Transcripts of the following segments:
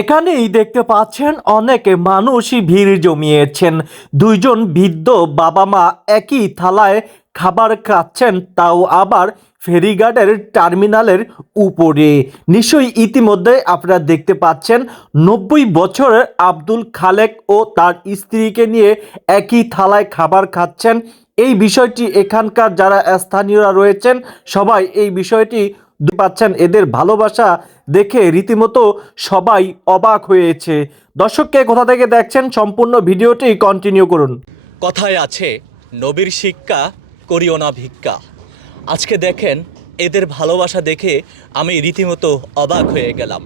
এখানেই দেখতে পাচ্ছেন অনেক মানুষই ভিড় জমিয়েছেন। দুইজন বৃদ্ধ বাবা মা একই থালায় খাবার খাচ্ছেন, তাও আবার ফেরিঘাটের টার্মিনালের উপরে। নিশ্চয়ই ইতিমধ্যে আপনারা দেখতে পাচ্ছেন, নব্বই বছরের আব্দুল খালেক ও তার স্ত্রীকে নিয়ে একই থালায় খাবার খাচ্ছেন। এই বিষয়টি এখানকার যারা স্থানীয়রা রয়েছেন, সবাই এই বিষয়টি পাচ্ছেন। এদের ভালোবাসা দেখে রীতিমতো সবাই অবাক হয়েছে। দর্শককে কোথা থেকে দেখছেন সম্পূর্ণ ভিডিওটি কন্টিনিউ করুন। কথায় আছে, নবীর শিক্ষা, করিও না ভিক্ষা। আজকে দেখেন, এদের ভালোবাসা দেখে আমি রীতিমতো অবাক হয়ে গেলাম।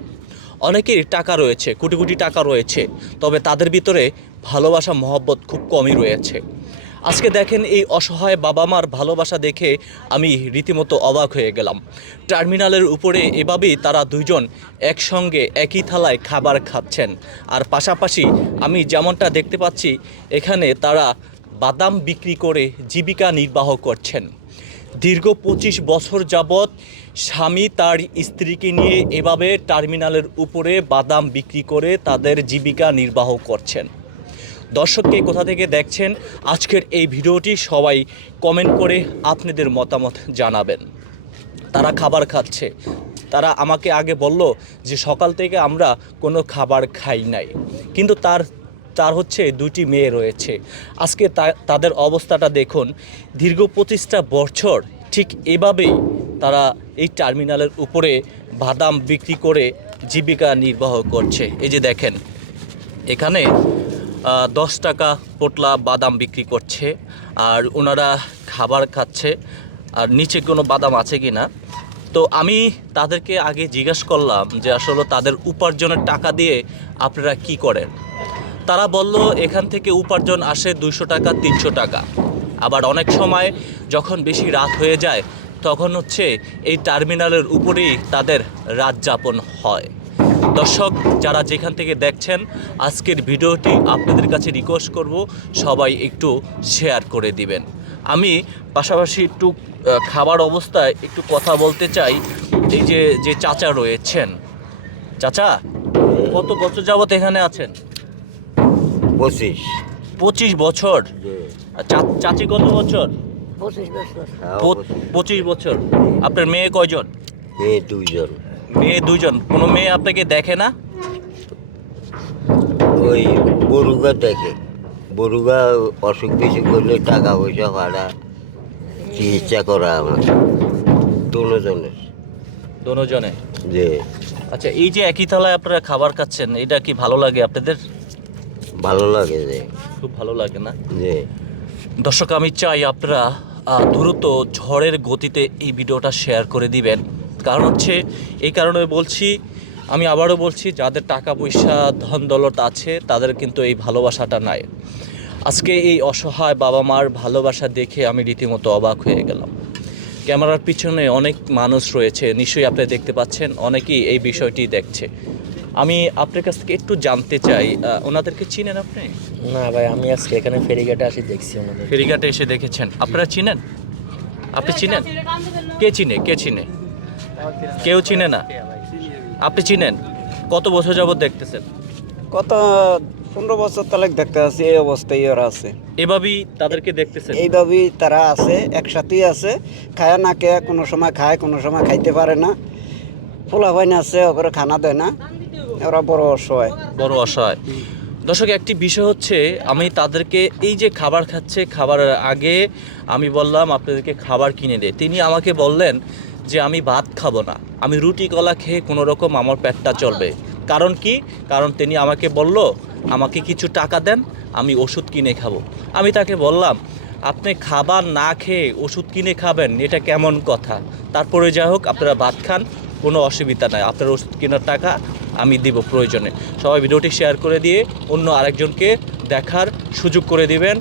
অনেকের টাকা রয়েছে, কোটি কোটি টাকা রয়েছে, তবে তাদের ভিতরে ভালোবাসা, মহব্বত খুব কমই রয়েছে। আজকে দেখেন এই অসহায় বাবা মার ভালোবাসা দেখে আমি রীতিমতো অবাক হয়ে গেলাম। টার্মিনালের উপরে এভাবেই তারা দুজন একসঙ্গে একই থালায় খাবার খাচ্ছেন। আর পাশাপাশি আমি যেমনটা দেখতে পাচ্ছি, এখানে তারা বাদাম বিক্রি করে জীবিকা নির্বাহ করছেন। দীর্ঘ পঁচিশ বছর যাবৎ স্বামী তার স্ত্রীকে নিয়ে এভাবে টার্মিনালের উপরে বাদাম বিক্রি করে তাদের জীবিকা নির্বাহ করছেন। দর্শককে কোথা থেকে দেখছেন আজকের এই ভিডিওটি সবাই কমেন্ট করে আপনাদের মতামত জানাবেন। তারা খাবার খাচ্ছে। তারা আমাকে আগে বলল যে সকাল থেকে আমরা কোনো খাবার খাই নাই। কিন্তু তার তার হচ্ছে দুটি মেয়ে রয়েছে। আজকে তাদের অবস্থাটা দেখুন। দীর্ঘ পঁচিশটা বছর ঠিক এভাবেই তারা এই টার্মিনালের উপরে বাদাম বিক্রি করে জীবিকা নির্বাহ করছে। এই যে দেখেন, এখানে দশ টাকা পোটলা বাদাম বিক্রি করছে আর ওনারা খাবার খাচ্ছে আর নিচে কোনো বাদাম আছে কি না? তো আমি তাদেরকে আগে জিজ্ঞাসা করলাম যে আসলে তাদের উপার্জনের টাকা দিয়ে আপনারা কি করেন? তারা বলল, এখান থেকে উপার্জন আসে দুইশো টাকা, তিনশো টাকা। আবার অনেক সময় যখন বেশি রাত হয়ে যায়, তখন হচ্ছে এই টার্মিনালের উপরেই তাদের রাত যাপন হয়। দর্শক যারা যেখান থেকে দেখছেন আজকের ভিডিওটি আপনাদের কাছে রিকোয়েস্ট করব সবাই একটু শেয়ার করে দিবেন। আমি পাশাপাশি একটু খাবার অবস্থায় একটু কথা বলতে চাই এই যে যে চাচা রয়েছেন। চাচা কত বছর যাবত এখানে আছেন? পঁচিশ। পঁচিশ বছর? চা- চাচি কত বছর? হ্যাঁ, পঁচিশ বছর। আপনার মেয়ে কয়জন? মেয়ে দুইজন। মেয়ে দুজন কোনো মেয়ে আপনাকে দেখে না? ওই বরুগা দেখে। বরুগা অসুখ বিসুখ করলে টাকা পয়সা ভাড়া চিকিৎসা করা আমার দুজনের। দোনোজনে যে আচ্ছা এই যে একই তলায় আপনারা খাবার খাচ্ছেন এটা কি ভালো লাগে আপনাদের? ভালো লাগে যে খুব ভালো লাগে না? যে দর্শক আমি চাই আপনারা দ্রুত ঝড়ের গতিতে এই ভিডিওটা শেয়ার করে দিবেন। কারণ হচ্ছে এই কারণে বলছি আমি আবারও বলছি যাদের টাকা পয়সা ধন দৌলত আছে তাদের কিন্তু এই ভালোবাসাটা নাই। আজকে এই অসহায় বাবা মার ভালোবাসা দেখে আমি রীতিমতো অবাক হয়ে গেলাম। ক্যামেরার পিছনে অনেক মানুষ রয়েছে নিশ্চয়ই আপনি দেখতে পাচ্ছেন অনেকেই এই বিষয়টি দেখছে। আমি আপনার কাছ থেকে একটু জানতে চাই ওনাদেরকে চিনেন আপনি? না ভাই আমি আজকে এখানে ফেরিঘাটে আসি দেখছি ওনাদের। ফেরিঘাটে এসে দেখেছেন। আপনারা চিনেন? আপনি চিনেন? কে চিনে? কে চিনে? কেউ চিনে না? আপনি চিনেন? কত বছর যাবত দেখতেছেন? কত পনেরো বছর তালেক দেখতে আছি এই অবস্থায় ওরা আছে। এভাবেই তাদেরকে দেখতেছেন? এইভাবেই তারা আছে একসাথেই আছে খায় না কে কোনো সময় খায় কোনো সময় খাইতে পারে না। পোলা ভাইন আছে ওপরে খানা দেয় না ওরা বড় অসহায়। বড় অসহায়। দর্শক একটি বিষয় হচ্ছে আমি তাদেরকে এই যে খাবার খাচ্ছে খাবারের আগে আমি বললাম আপনাদেরকে খাবার কিনে দে তিনি আমাকে বললেন যে আমি ভাত খাব না। আমি রুটি, কলা খেয়ে কোনো রকম আমার পেটটা চলবে। কারণ কি? কারণ তিনি আমাকে বলল, আমাকে কিছু টাকা দেন, আমি ওষুধ কিনে খাব। আমি তাকে বললাম, আপনি খাবার না খেয়ে ওষুধ কিনে খাবেন, এটা কেমন কথা? তারপরে যাই হোক, আপনারা ভাত খান, কোনো অসুবিধা নাই। আপনার ওষুধ কেনার টাকা আমি দিব প্রয়োজনে। সবাই ভিডিওটি শেয়ার করে দিয়ে অন্য আরেকজনকে দেখার সুযোগ করে দিবেন।